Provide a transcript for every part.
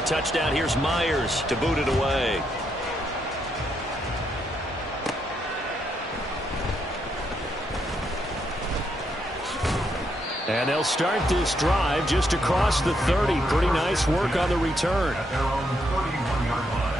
the touchdown. Here's Myers to boot it away. And they'll start this drive just across the 30. Pretty nice work on the return. At their own 31-yard line.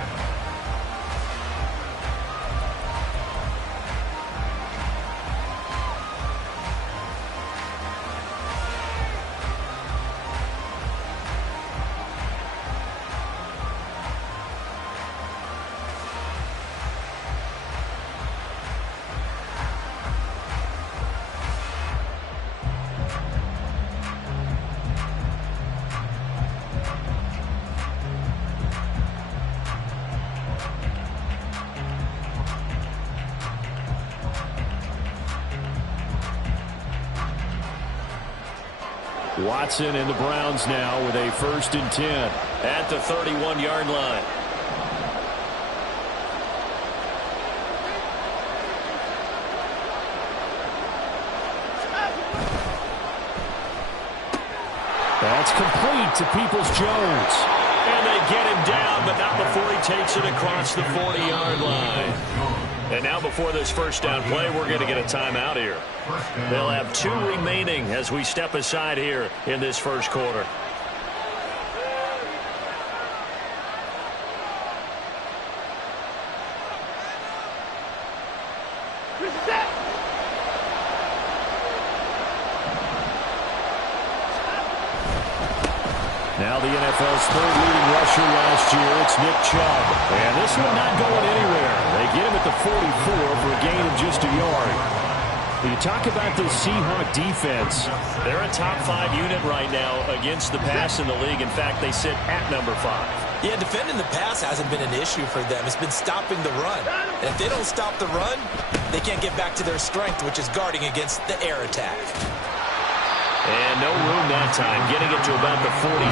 Watson and the Browns now with a 1st and 10 at the 31-yard line. That's complete to Peoples-Jones. And they get him down, but not before he takes it across the 40-yard line. And now before this first down play, we're going to get a timeout here. They'll have 2 remaining as we step aside here in this first quarter. Now the NFL's 3rd leading rusher last year, it's Nick Chubb. And this one not going anywhere. They get him at the 44 for a gain of just a yard. You talk about the Seahawk defense. They're a top 5 unit right now against the pass in the league. In fact, they sit at number 5. Yeah, defending the pass hasn't been an issue for them. It's been stopping the run. And if they don't stop the run, they can't get back to their strength, which is guarding against the air attack. And no room that time, getting it to about the 46.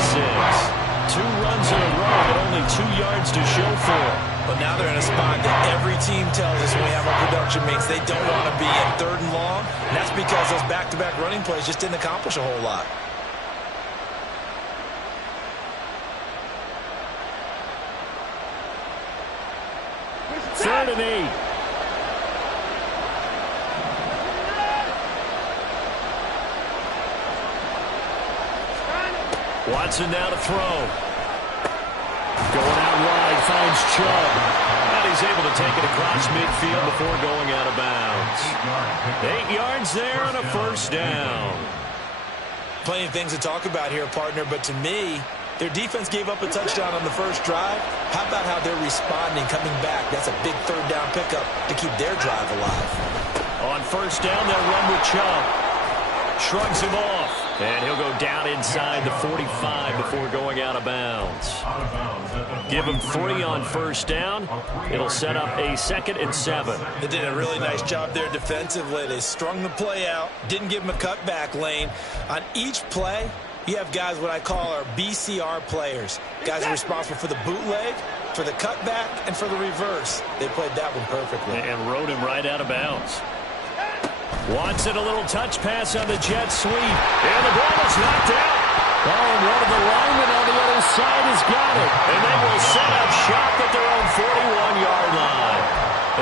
2 runs in a row, but only 2 yards to show for it. But now they're in a spot that every team tells us when we have our production mates they don't want to be in 3rd and long. And that's because those back-to-back running plays just didn't accomplish a whole lot. Third and 8. Watson now to throw. Going out wide, finds Chubb. And he's able to take it across midfield before going out of bounds. 8 yards there on a 1st down. Plenty of things to talk about here, partner, but to me, their defense gave up a touchdown on the first drive. How about how they're responding, coming back? That's a big 3rd down pickup to keep their drive alive. On 1st down, they'll run with Chubb. Shrugs him off. And he'll go down inside the 45 before going out of bounds. Give him 3 on 1st down. It'll set up a 2nd and 7. They did a really nice job there defensively. They strung the play out, didn't give him a cutback lane. On each play, you have guys what I call our BCR players. Guys are responsible for the bootleg, for the cutback, and for the reverse. They played that one perfectly. And rode him right out of bounds. Watson, a little touch pass on the jet sweep. And the ball is knocked out. Oh, and one of the linemen on the other side has got it. And they will set up shop at their own 41-yard line.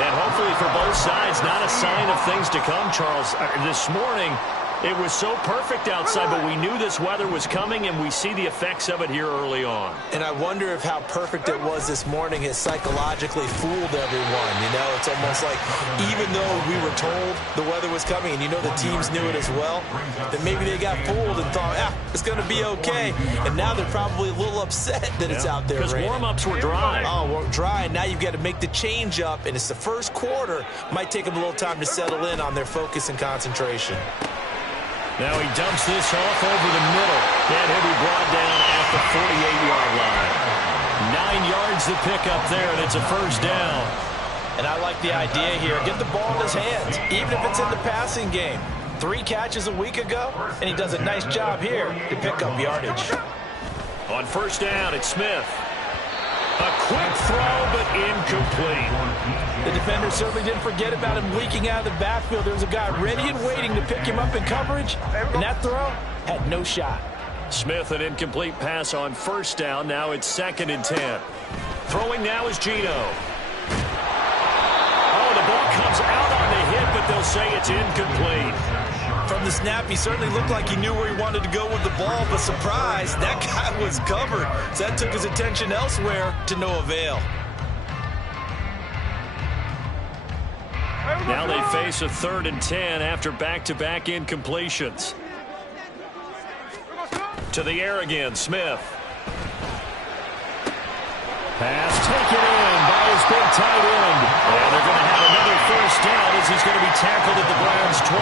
And hopefully for both sides, not a sign of things to come, Charles. This morning, it was so perfect outside, but we knew this weather was coming, and we see the effects of it here early on. And I wonder if how perfect it was this morning has psychologically fooled everyone. You know, it's almost like even though we were told the weather was coming, and you know the teams knew it as well, that maybe they got fooled and thought, it's going to be okay. And now they're probably a little upset that it's out there raining. Because warm-ups were dry. Oh, well, dry, and now you've got to make the change up, and it's the first quarter. Might take them a little time to settle in on their focus and concentration. Now he dumps this off over the middle. And he'll be brought down at the 48-yard line. 9 yards to pick up there, and it's a 1st down. And I like the idea here. Get the ball in his hands, even if it's in the passing game. 3 catches a week ago, and he does a nice job here to pick up yardage. On 1st down, it's Smith. A quick throw, but incomplete. The defender certainly didn't forget about him leaking out of the backfield. There was a guy ready and waiting to pick him up in coverage, and that throw had no shot. Smith, an incomplete pass on first down. Now it's 2nd and 10. Throwing now is Geno. Oh, the ball comes out on the hit, but they'll say it's incomplete. From the snap, he certainly looked like he knew where he wanted to go with the ball, but surprise, that guy was covered. So that took his attention elsewhere to no avail. Now they face a 3rd and 10 after back-to-back incompletions. To the air again, Smith. Pass taken in by his big tight end. And they're going to have another first down as he's going to be tackled at the Browns' 26.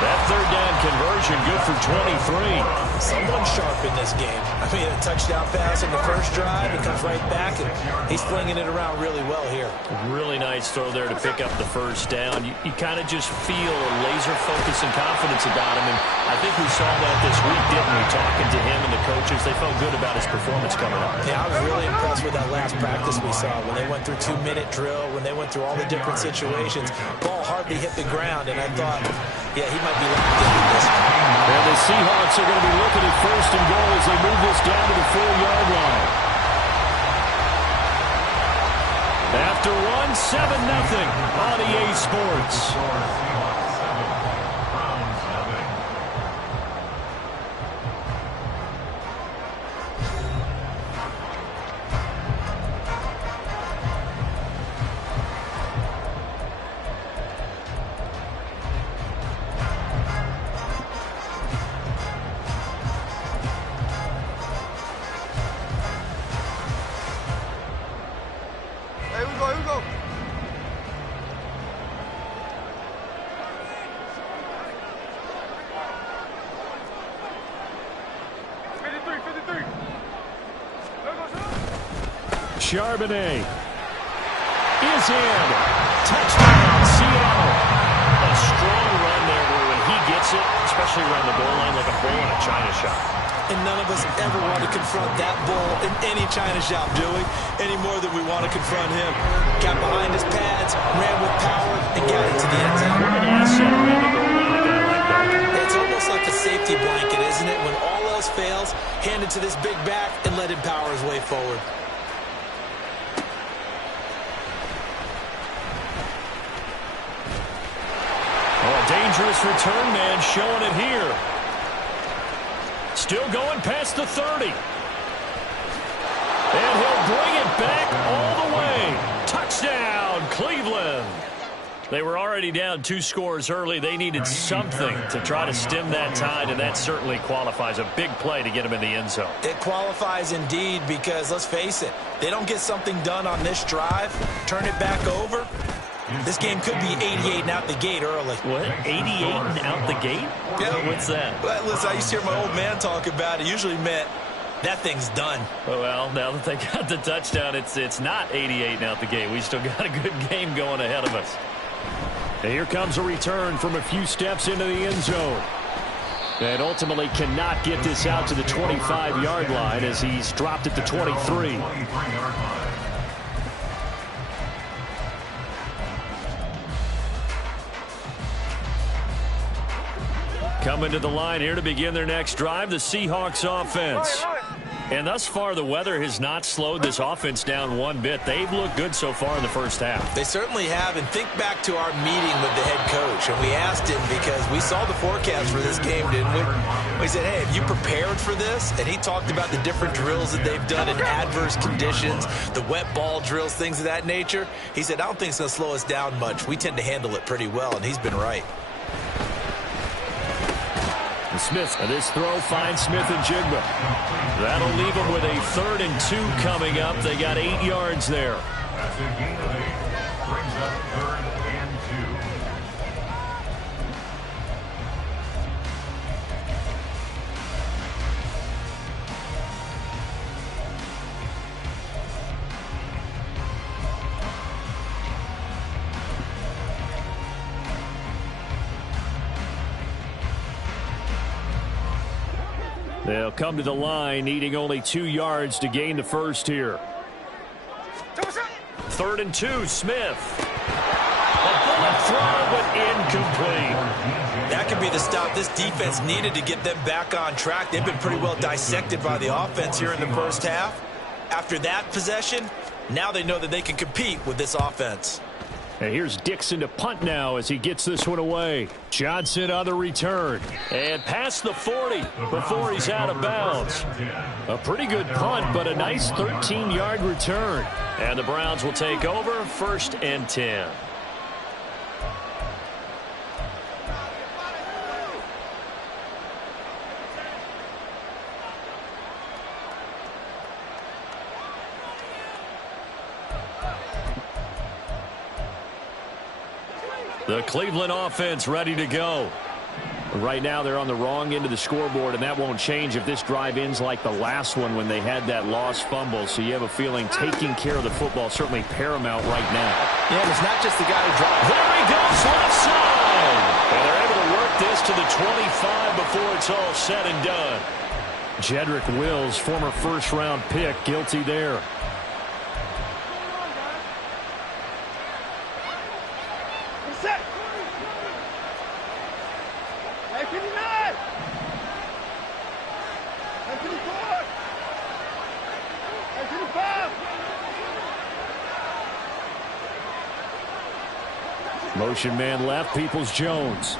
That 3rd down conversion good for 23. Someone sharp in this game. I mean, a touchdown pass on the first drive. It comes right back, and he's flinging it around really well here. Really nice throw there to pick up the first down. You kind of just feel a laser focus and confidence about him. And I think we saw that this week, didn't we? Talking to him and the coaches, they felt good about his performance coming up. Yeah, I was really impressed with that last practice we saw when they went through 2-minute drill, when they went through all the different situations. Ball hardly hit the ground, and I thought, yeah, he might be locked into this. And the Seahawks are going to be looking at 1st and goal as they move this down to the 4-yard line. After one, 7-0 on EA Sports. Charbonnet is in. Touchdown, Seattle. A strong run there where when he gets it, especially around the goal line, like a bull in a china shop. And none of us ever want to confront that bull in any china shop, do we? Any more than we want to confront him. Got behind his pads, ran with power, and got into the end zone. What an asset around the goal line, a guy like that. It's almost like a safety blanket, isn't it? When all else fails, hand it to this big back and let him power his way forward. Dangerous return man showing it here. Still going past the 30. And he'll bring it back all the way. Touchdown, Cleveland. They were already down 2 scores early. They needed something to try to stem that tide, and that certainly qualifies. A big play to get them in the end zone. It qualifies indeed because, let's face it, they don't get something done on this drive, turn it back over, this game could be 88 and out the gate early. What? 88 and out the gate? Yeah. What's that? Well, listen, I used to hear my old man talk about it. It usually meant that thing's done. Well, now that they got the touchdown, it's not 88 and out the gate. We still got a good game going ahead of us. And here comes a return from a few steps into the end zone. And ultimately cannot get this out to the 25-yard line as he's dropped at the 23. Coming to the line here to begin their next drive, the Seahawks offense. And thus far, the weather has not slowed this offense down one bit. They've looked good so far in the first half. They certainly have. And think back to our meeting with the head coach. And we asked him because we saw the forecast for this game, didn't we? We said, hey, have you prepared for this? And he talked about the different drills that they've done in adverse conditions, the wet ball drills, things of that nature. He said, I don't think it's going to slow us down much. We tend to handle it pretty well, and he's been right. Smith, this throw finds Smith and Jigba. That'll leave them with a 3rd and 2 coming up. They got 8 yards there. That's a gain of 8. Brings up 3rd and 2. They'll come to the line, needing only 2 yards to gain the first here. 3rd and 2, Smith. A bullet throw, but incomplete. That could be the stop this defense needed to get them back on track. They've been pretty well dissected by the offense here in the first half. After that possession, now they know that they can compete with this offense. And here's Dixon to punt now as he gets this one away. Johnson on the return. And past the 40 before he's out of bounds. A pretty good punt, but a nice 13-yard return. And the Browns will take over 1st and 10. The Cleveland offense ready to go. Right now they're on the wrong end of the scoreboard, and that won't change if this drive ends like the last one when they had that lost fumble. So you have a feeling taking care of the football certainly paramount right now. Yeah, and it's not just the guy who dropped. There he goes, left side. And they're able to work this to the 25 before it's all said and done. Jedrick Wills, former first-round pick, guilty there. Motion man left, Peoples-Jones.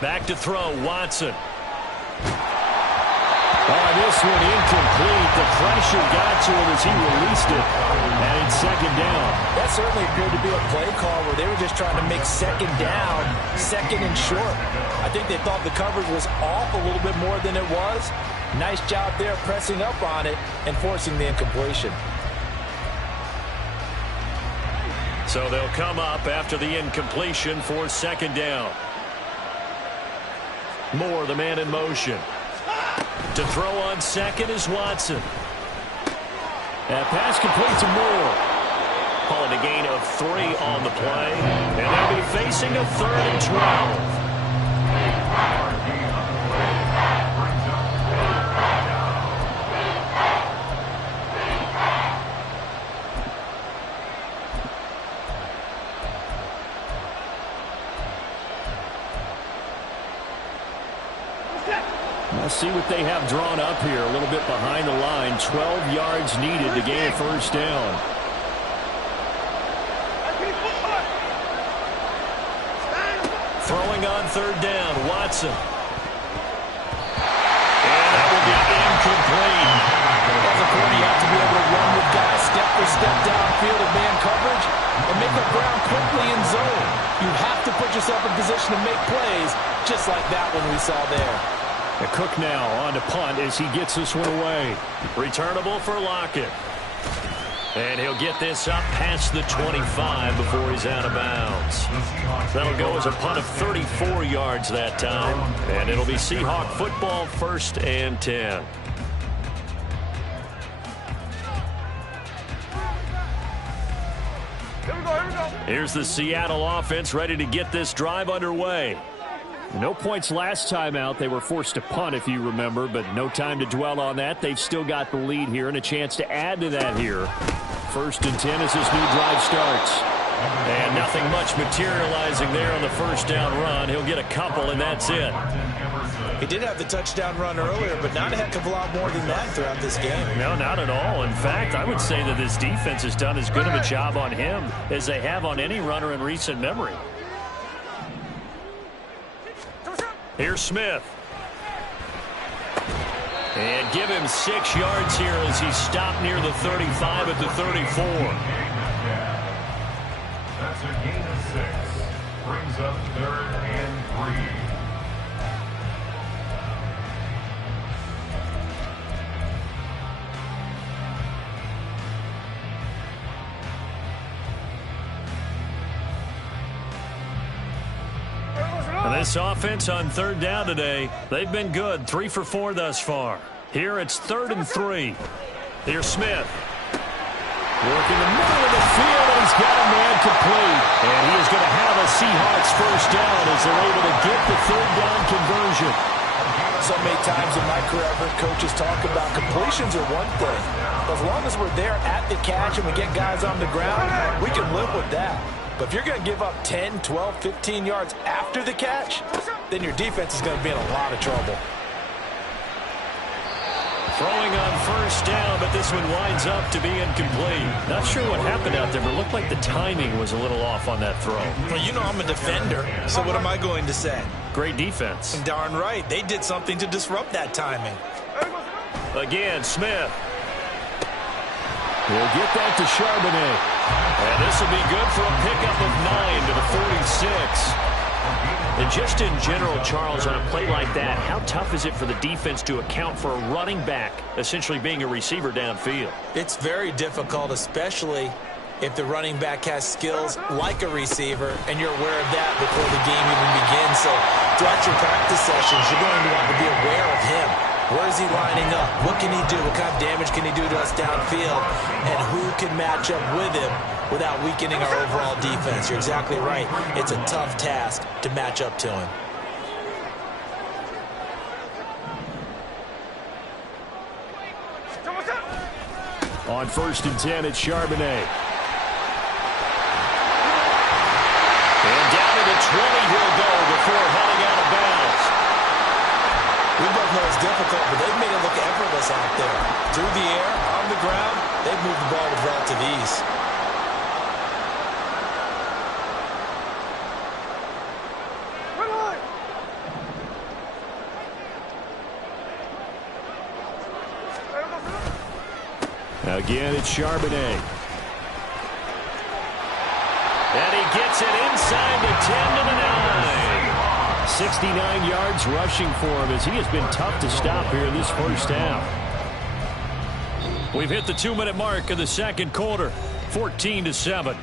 Back to throw, Watson. Oh, this one incomplete. The pressure got to him as he released it. And it's 2nd down. That certainly appeared to be a play call where they were just trying to make 2nd down, 2nd and short. I think they thought the coverage was off a little bit more than it was. Nice job there pressing up on it and forcing the incompletion. So they'll come up after the incompletion for 2nd down. Moore, the man in motion. To throw on 2nd is Watson. That pass complete to Moore. Calling a gain of 3 on the play. And they'll be facing a 3rd and 12. Let's see what they have drawn up here. A little bit behind the line. 12 yards needed to gain a 1st down. Throwing on 3rd down, Watson. And that will be incomplete. As a quarter, you have to be able to run with guys step for step downfield in man coverage and make up ground quickly in zone. You have to put yourself in position to make plays just like that one we saw there. Cook now on to punt as he gets this one away. Returnable for Lockett. And he'll get this up past the 25 before he's out of bounds. That'll go as a punt of 34 yards that time. And it'll be Seahawk football 1st and 10. Here's the Seattle offense ready to get this drive underway. No points last time out. They were forced to punt, if you remember, but no time to dwell on that. They've still got the lead here and a chance to add to that here. 1st and 10 as this new drive starts. And nothing much materializing there on the 1st down run. He'll get a couple, and that's it. He did have the touchdown run earlier, but not a heck of a lot more than that throughout this game. No, not at all. In fact, I would say that this defense has done as good of a job on him as they have on any runner in recent memory. Here's Smith. And give him 6 yards here as he stopped near the 35 at the 34. That's a gain of 6. Brings up 3rd and 3. This offense on 3rd down today, they've been good. 3 for 4 thus far. Here it's 3rd and 3. Here's Smith. Working the middle of the field, and he's got a man complete. And he is going to have a Seahawks 1st down as they're able to get the 3rd down conversion. So many times in my career, I've heard coaches talk about completions are one thing. As long as we're there at the catch and we get guys on the ground, we can live with that. But if you're going to give up 10, 12, 15 yards after the catch, then your defense is going to be in a lot of trouble. Throwing on first down, but this one winds up to be incomplete. Not sure what happened out there, but it looked like the timing was a little off on that throw. Well, you know I'm a defender, so what am I going to say? Great defense. Darn right. They did something to disrupt that timing. Again, Smith. We'll get that to Charbonnet. And this will be good for a pickup of 9 to the 46. And just in general, Charles, on a play like that, how tough is it for the defense to account for a running back essentially being a receiver downfield? It's very difficult, especially if the running back has skills like a receiver, and you're aware of that before the game even begins. So throughout your practice sessions, you're going to want to be aware of him. Where is he lining up? What can he do? What kind of damage can he do to us downfield? And who can match up with him without weakening our overall defense? You're exactly right. It's a tough task to match up to him. On 1st and 10, it's Charbonnet. And down to the 20 he'll go before heading out of bounds. We both know it's difficult, but they've made it look effortless out there. Through the air, on the ground, they've moved the ball with relative ease. Again, it's Charbonnet. And he gets it inside the 10 to the 9. 69 yards rushing for him as he has been tough to stop here in this first half. We've hit the 2-minute mark of the second quarter, 14-7.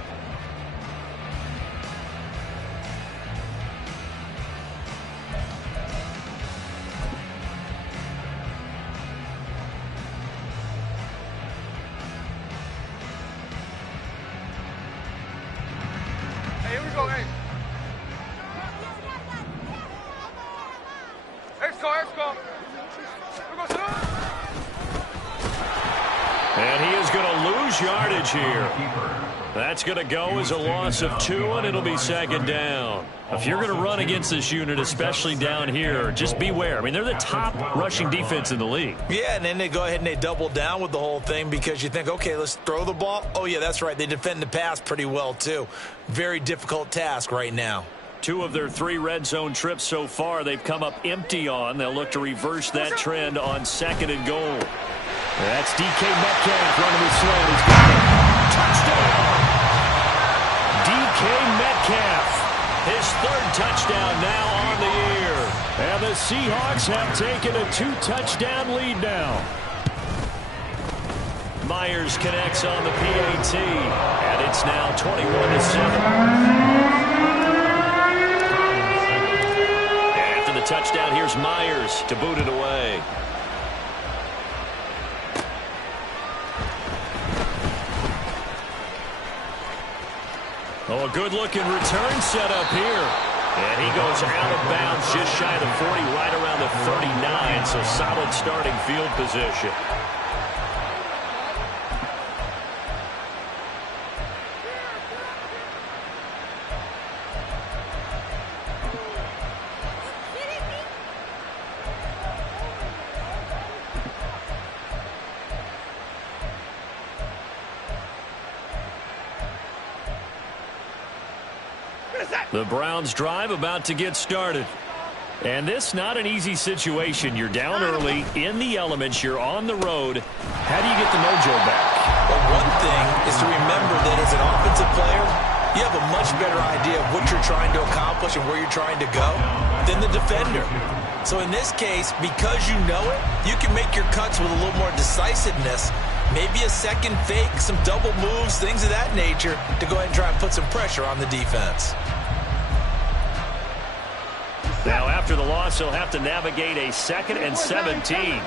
And he is going to lose yardage here. That's going to go as a loss of 2, and it'll be 2nd down. If you're going to run against this unit, especially down here, just beware. I mean, they're the top rushing defense in the league. Yeah, and then they go ahead and they double down with the whole thing because you think, okay, let's throw the ball. Oh, yeah, that's right. They defend the pass pretty well, too. Very difficult task right now. 2 of their 3 red zone trips so far, they've come up empty on. They'll look to reverse that trend on 2nd and goal. That's DK Metcalf running the slant. He's got it. Touchdown! DK Metcalf, his 3rd touchdown now on the year. And the Seahawks have taken a 2-touchdown lead now. Myers connects on the PAT, and it's now 21-7. After the touchdown, here's Myers to boot it away. Oh, a good-looking return set up here. And he goes out of bounds just shy of the 40, right around the 39, so solid starting field position. The Browns drive about to get started. And this not an easy situation. You're down early, in the elements, you're on the road. How do you get the mojo back? Well, one thing is to remember that as an offensive player, you have a much better idea of what you're trying to accomplish and where you're trying to go than the defender. So in this case, because you know it, you can make your cuts with a little more decisiveness. Maybe a second fake, some double moves, things of that nature to go ahead and try and put some pressure on the defense. Now, after the loss, he'll have to navigate a 2nd and 17.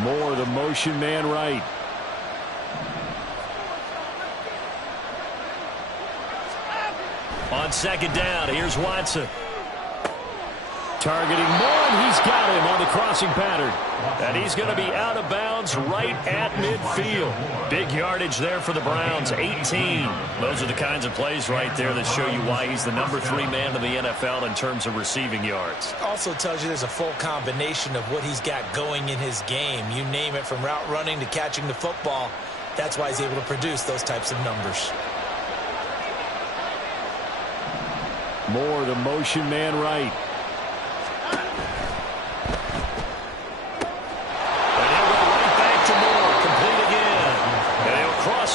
Moore, the motion man right. On 2nd down, here's Watson. Targeting Moore, and he's got him on the crossing pattern. And he's going to be out of bounds right at midfield. Big yardage there for the Browns, 18. Those are the kinds of plays right there that show you why he's the number 3 man in the NFL in terms of receiving yards. Also tells you there's a full combination of what he's got going in his game. You name it, from route running to catching the football. That's why he's able to produce those types of numbers. Moore, the motion man right.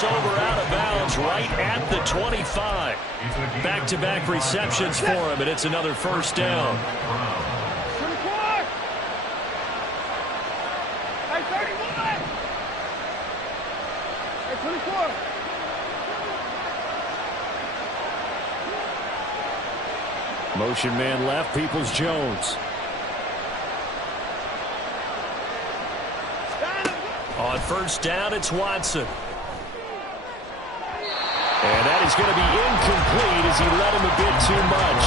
Over out of bounds right at the 25. Back-to-back receptions for him, and it's another first down. 24. Hey, 31. Hey, 24. Motion man left, Peoples-Jones. On first down, it's Watson. And that is going to be incomplete as he led him a bit too much.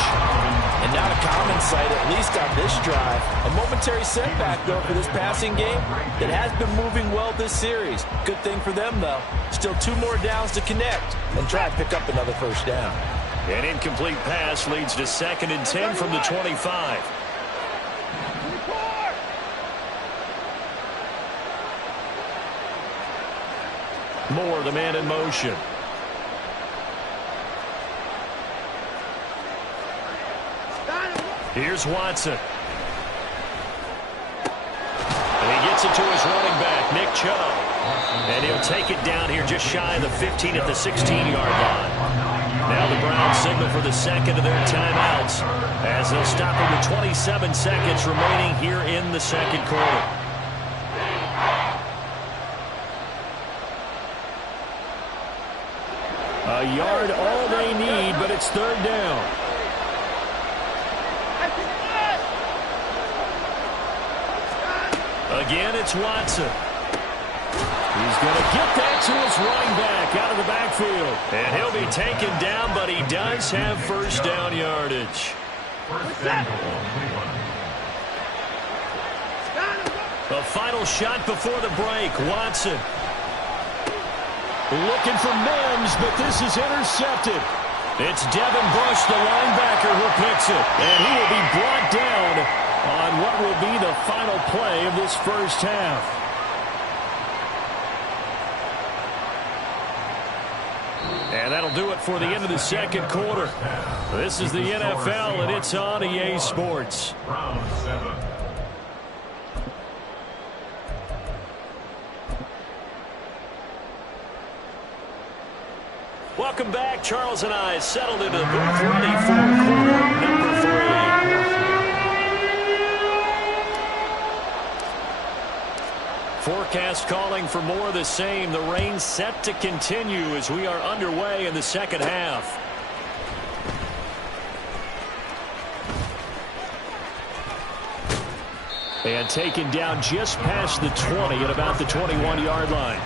And not a common sight, at least on this drive. A momentary setback, though, for this passing game that has been moving well this series. Good thing for them, though. Still 2 more downs to connect and try and pick up another first down. An incomplete pass leads to 2nd and 10 from the 25. Moore, the man in motion. Here's Watson. And he gets it to his running back, Nick Chubb. And he'll take it down here just shy of the 15 at the 16-yard line. Now the Browns signal for the second of their timeouts as they'll stop him with 27 seconds remaining here in the second quarter. A yard all they need, but it's 3rd down. Again, it's Watson. He's going to get that to his running back out of the backfield. And he'll be taken down, but he does have first down yardage. A final shot before the break. Watson looking for Mims, but this is intercepted. It's Devin Bush, the linebacker, who picks it. And he will be brought down on what will be the final play of this first half. And that'll do it for the end of the second quarter. This is the NFL, and it's on EA Sports. Welcome back. Charles and I settled into the booth ready for quarter number 3. Forecast calling for more of the same. The rain set to continue as we are underway in the second half. And taken down just past the 20 at about the 21-yard line.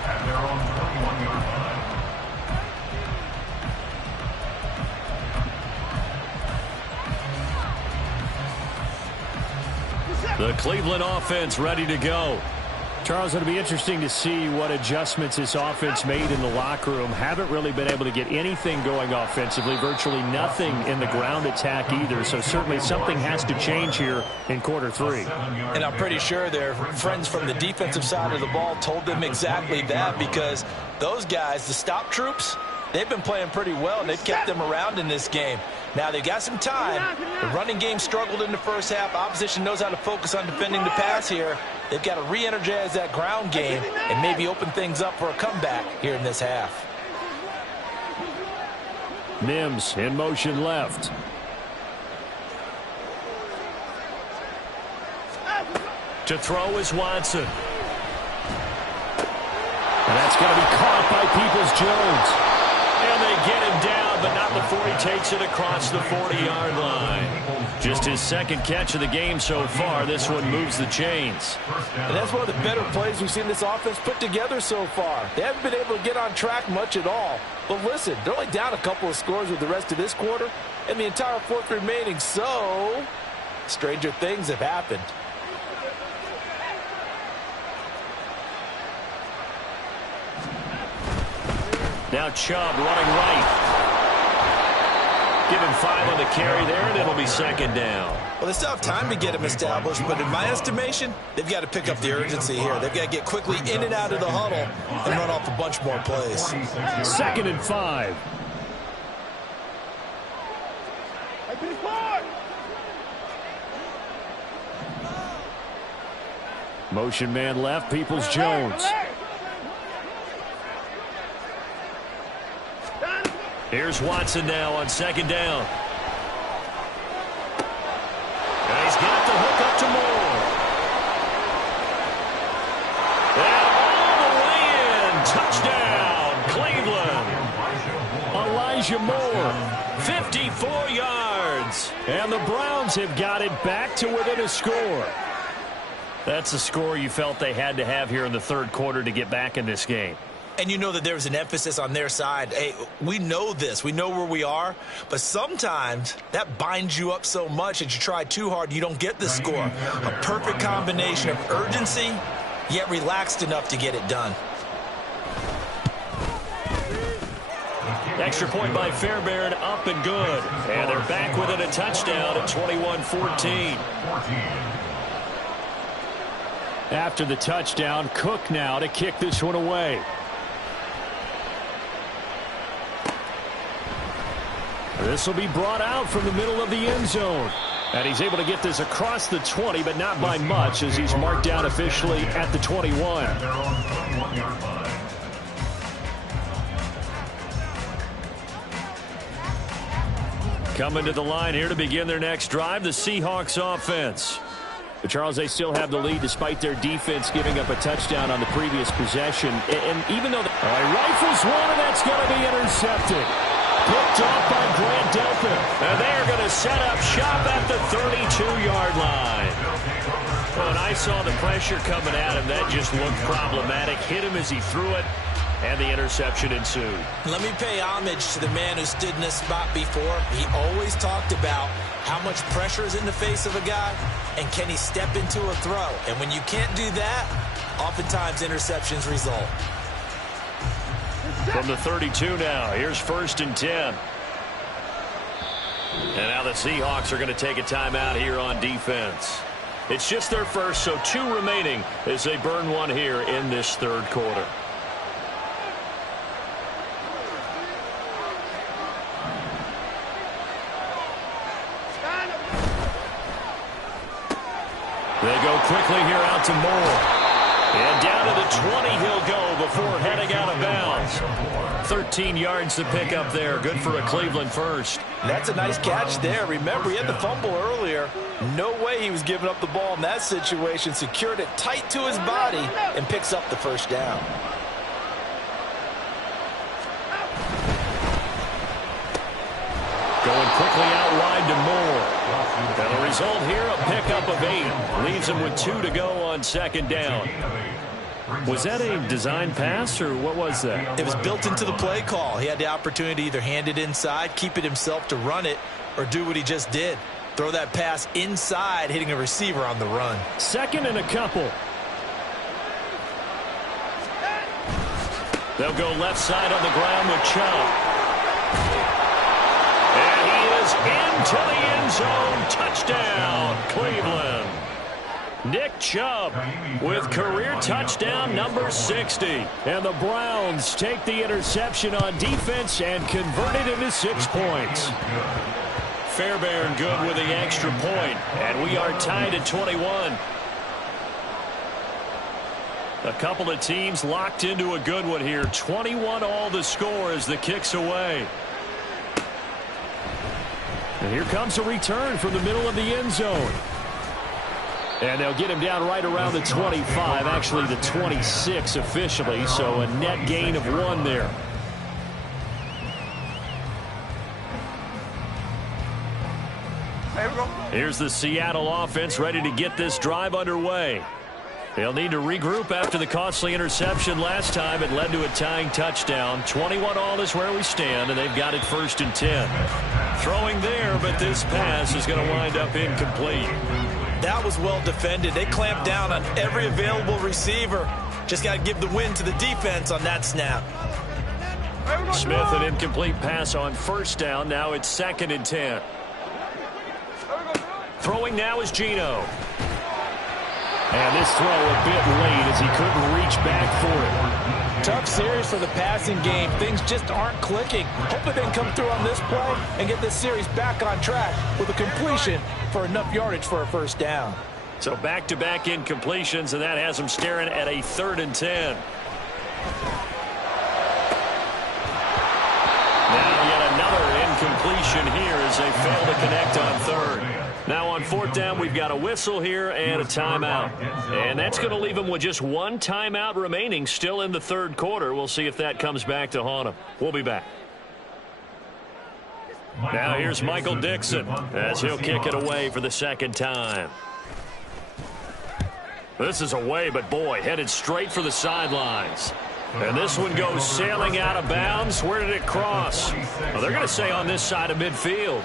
The Cleveland offense ready to go. Charles, it'll be interesting to see what adjustments this offense made in the locker room. Haven't really been able to get anything going offensively, virtually nothing in the ground attack either. So certainly something has to change here in quarter 3. And I'm pretty sure their friends from the defensive side of the ball told them exactly that, because those guys, the stop troops, they've been playing pretty well, and they've kept them around in this game. Now, they've got some time. The running game struggled in the first half. Opposition knows how to focus on defending the pass here. They've got to re-energize that ground game and maybe open things up for a comeback here in this half. Mims in motion left. To throw is Watson. And that's going to be caught by Peoples-Jones. And they get him down, but not before he takes it across the 40-yard line. Just his second catch of the game so far. This one moves the chains. And that's one of the better plays we've seen this offense put together so far. They haven't been able to get on track much at all. But listen, they're only down a couple of scores with the rest of this quarter and the entire fourth remaining. So Stranger things have happened. Now Chubb running right. Give him 5 on the carry there, and it'll be second down. Well, they still have time to get him established, but in my estimation, they've got to pick up the urgency here. They've got to get quickly in and out of the huddle and run off a bunch more plays. 2nd and 5. Motion man left, Peoples-Jones. Here's Watson now on 2nd down. And he's got the hook up to Moore. And all the way in. Touchdown, Cleveland. Elijah Moore, 54 yards. And the Browns have got it back to within a score. That's the score you felt they had to have here in the third quarter to get back in this game. And you know that there's an emphasis on their side. Hey, we know this. We know where we are. But sometimes that binds you up so much that you try too hard, you don't get the score. A perfect combination of urgency, yet relaxed enough to get it done. Extra point by Fairbairn, up and good. And they're back within a touchdown at 21-14. After the touchdown, Cook now to kick this one away. This will be brought out from the middle of the end zone. And he's able to get this across the 20, but not by much, as he's marked down officially at the 21. Coming to the line here to begin their next drive, the Seahawks offense. But Charles, they still have the lead despite their defense giving up a touchdown on the previous possession. And even though rifles one, and that's going to be intercepted. Picked off by Grant Delpit. And they are going to set up shop at the 32-yard line. When I saw the pressure coming at him, that just looked problematic. Hit him as he threw it, and the interception ensued. Let me pay homage to the man who stood in this spot before. He always talked about how much pressure is in the face of a guy, and can he step into a throw. And when you can't do that, oftentimes interceptions result. From the 32 now, here's 1st and 10. And now the Seahawks are going to take a timeout here on defense. It's just their first, so 2 remaining as they burn one here in this third quarter. They go quickly here out to Moore. And down to the 20 he'll go before heading out of bounds. 13 yards to pick up there. Good for a Cleveland first. That's a nice catch there. Remember, he had the fumble earlier. No way he was giving up the ball in that situation. Secured it tight to his body and picks up the first down. Going quickly out wide to Moore. And the result here, a pickup of 8. Leaves him with 2 to go on 2nd down. Was that a design pass, or what was that? It was built into the play call. He had the opportunity to either hand it inside, keep it himself to run it, or do what he just did. Throw that pass inside, hitting a receiver on the run. 2nd and a couple. They'll go left side on the ground with Chubb. And he is into the end zone. Touchdown, Cleveland. Nick Chubb with career touchdown number 60. And the Browns take the interception on defense and convert it into 6 points. Fairbairn good with the extra point. And we are tied at 21. A couple of teams locked into a good one here. 21 all the score as the kick's away. And here comes a return from the middle of the end zone. And they'll get him down right around the 25, actually the 26 officially, so a net gain of 1 there. There we go. Here's the Seattle offense ready to get this drive underway. They'll need to regroup after the costly interception last time. It led to a tying touchdown. 21-all is where we stand, and they've got it 1st and 10. Throwing there, but this pass is going to wind up incomplete. That was well defended. They clamped down on every available receiver. Just got to give the win to the defense on that snap. Smith, an incomplete pass on 1st down. Now it's 2nd and 10. Throwing now is Geno. And this throw a bit late as he couldn't reach back for it. Tough series for the passing game. Things just aren't clicking. Hopefully they can come through on this play and get this series back on track with a completion for enough yardage for a 1st down. So back-to-back incompletions, and that has them staring at a 3rd and 10. Now yet another incompletion here as they fail to connect on 3rd. Now on 4th down, we've got a whistle here and a timeout. And that's going to leave them with just one timeout remaining still in the 3rd quarter. We'll see if that comes back to haunt them. We'll be back. Now here's Michael Dixon as he'll kick it away for the 2nd time. This is away, but boy, headed straight for the sidelines. And this one goes sailing out of bounds. Where did it cross? Well, they're going to say on this side of midfield.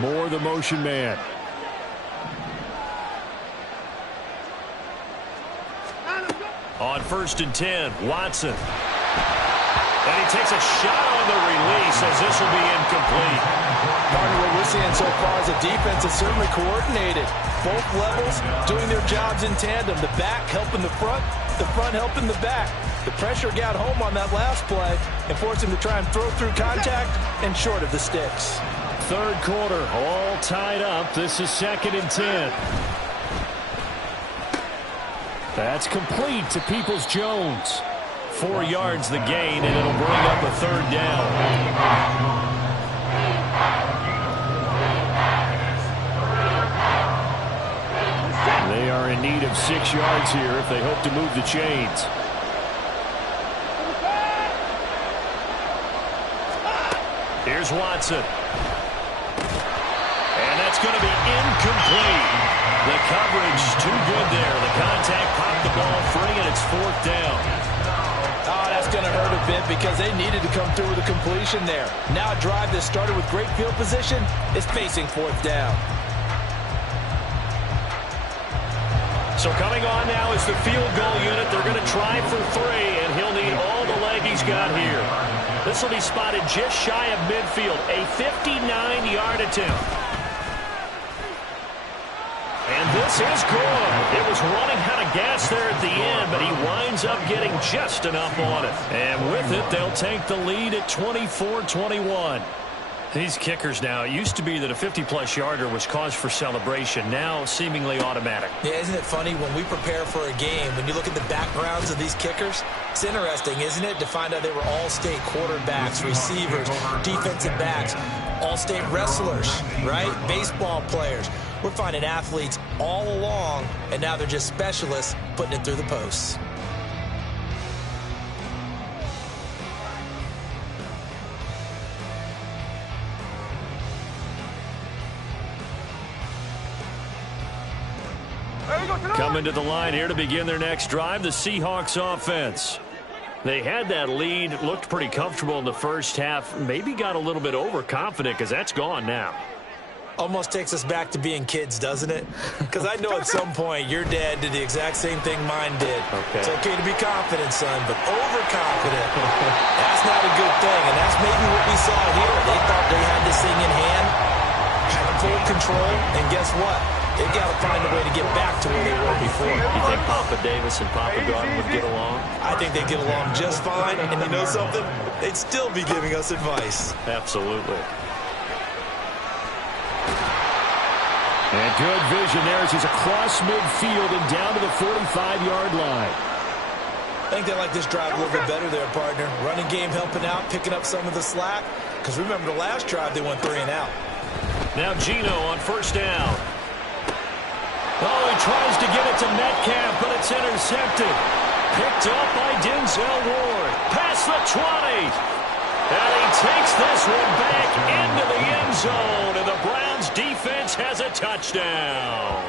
Moore, the motion man. On 1st and 10, Watson. And he takes a shot on the release as this will be incomplete. Partner, what we're seeing so far is the defense is certainly coordinated. Both levels doing their jobs in tandem. The back helping the front helping the back. The pressure got home on that last play and forced him to try and throw through contact and short of the sticks. 3rd quarter, all tied up. This is 2nd and 10. That's complete to Peoples-Jones. 4 yards the gain, and it'll bring up a 3rd down. They are in need of 6 yards here if they hope to move the chains. Here's Watson. And that's going to be incomplete. The coverage too good there. The contact popped the ball free, and it's 4th down. Oh, that's going to hurt a bit because they needed to come through with a completion there. Now a drive that started with great field position is facing 4th down. So coming on now is the field goal unit. They're going to try for 3, and he'll need all the leg he's got here. This will be spotted just shy of midfield. A 59-yard attempt. And this is good. It was running out of gas there at the end, but he winds up getting just enough on it. And with it, they'll take the lead at 24-21. These kickers now, it used to be that a 50-plus yarder was cause for celebration. Now seemingly automatic. Yeah, isn't it funny when we prepare for a game, when you look at the backgrounds of these kickers, it's interesting, isn't it, to find out they were all-state quarterbacks, receivers, defensive backs, all-state wrestlers, right? Baseball players. We're finding athletes all along, and now they're just specialists putting it through the posts. Coming to the line here to begin their next drive, the Seahawks offense. They had that lead, looked pretty comfortable in the first half, maybe got a little bit overconfident because that's gone now. Almost takes us back to being kids, doesn't it? Because I know at some point your dad did the exact same thing mine did. Okay. It's okay to be confident, son, but overconfident, that's not a good thing. And that's maybe what we saw here. They thought they had this thing in hand, had full control, and guess what? They got to find a way to get back to where they were before. You think Papa Davis and Papa Garden would get along? I think they'd get along just fine. And you know something? They'd still be giving us advice. Absolutely. And good vision there as he's across midfield and down to the 45-yard line. I think they like this drive a little bit better there, partner. Running game helping out, picking up some of the slack. Because remember the last drive, they went 3 and out. Now Geno on first down. Oh, he tries to get it to Metcalf, but it's intercepted. Picked up by Denzel Ward. Past the 20. And he takes this one back into the end zone. And the Browns defense has a touchdown.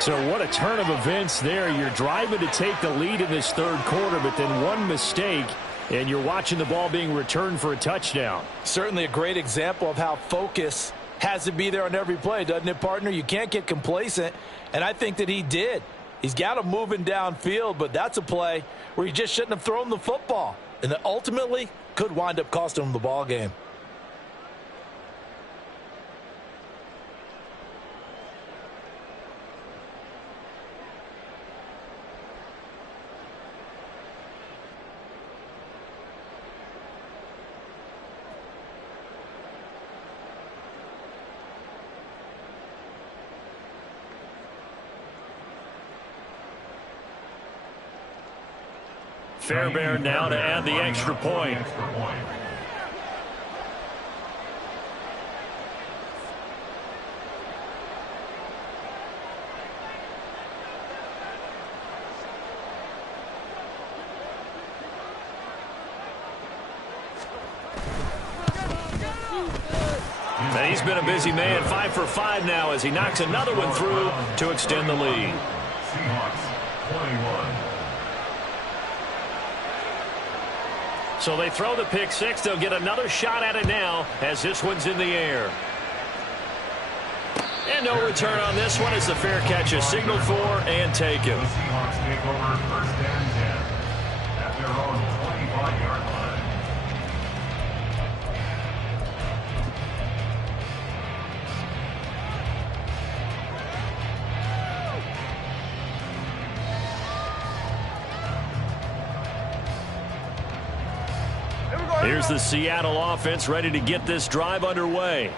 So what a turn of events there. You're driving to take the lead in this third quarter, but then one mistake, and you're watching the ball being returned for a touchdown. Certainly a great example of how focus has to be there on every play, doesn't it, partner? You can't get complacent, and I think that he did. He's got him moving downfield, but that's a play where he just shouldn't have thrown the football. And that ultimately could wind up costing him the ball game. Fairbairn now to add the extra point. And he's been a busy man, 5 for 5 now as he knocks another one through to extend the lead. Seahawks 21. So they throw the pick six. They'll get another shot at it now as this one's in the air. And no return on this one as the fair catch is signaled for and taken. The Seahawks take over first and 10 at their own 25-yard line. Here's the Seattle offense ready to get this drive underway.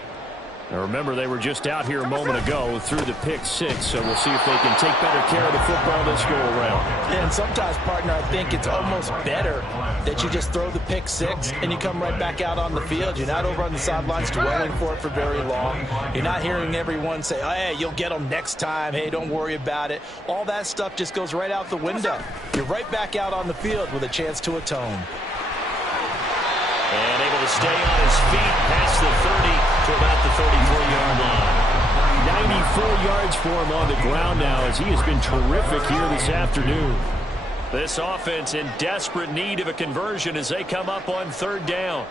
Now remember, they were just out here a moment ago through the pick six, so we'll see if they can take better care of the football this go around. And sometimes, partner, I think it's almost better that you just throw the pick six and you come right back out on the field. You're not over on the sidelines dwelling for it for very long. You're not hearing everyone say, oh, hey, you'll get them next time. Hey, don't worry about it. All that stuff just goes right out the window. You're right back out on the field with a chance to atone. And able to stay on his feet past the 30 to about the 33-yard line. 94 yards for him on the ground now as he has been terrific here this afternoon. This offense in desperate need of a conversion as they come up on third down.